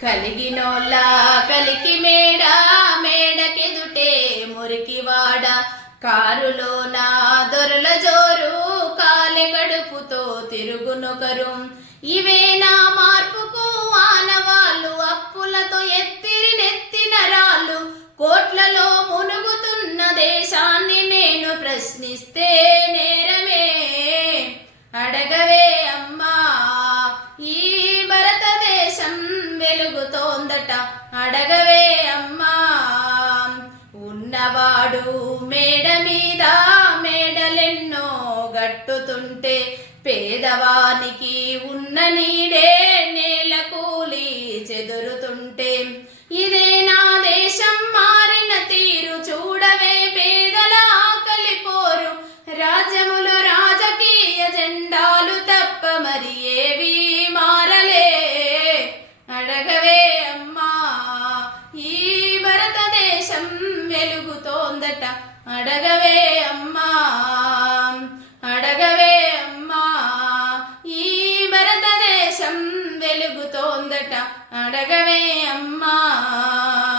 కలిగినోళ్ళ కలికి మేడ మేడకెదుటే మురికివాడ కారులోన దొరల జోరు కాలె గడుపుతో తిరుగునొకరు ఇవే నా మార్పుకు ఆనవాళ్ళు అప్పులతో ఎత్తిరి నెత్తిన రాళ్ళు కోట్లలో మునుగుతున్న దేశాన్ని నేను ప్రశ్నిస్తే నేరమే అడగవే అమ్మా ఈ భారతదేశం వెలుగుతోందట అడగవే అమ్మా ఉన్నవాడు మేడ మీద మేడలెన్నో గట్టుతుంటే పేదవానికి ఉన్న నీడే నేల కూలి చెదురుతుంటే ఇదే నా దేశం మారిన తీరు చూడవే పేదల ఆకలి పోరు రాజ్యములు రాజకీయ జెండాలు తప్ప మరి ఏవి మారలే అడగవే అమ్మా ఈ భారతదేశం వెలుగుతోందట అడగవే అమ్మా అడగవే అమ్మా ఈ భారతదేశం వెలుగుతోందట అడగవే అమ్మా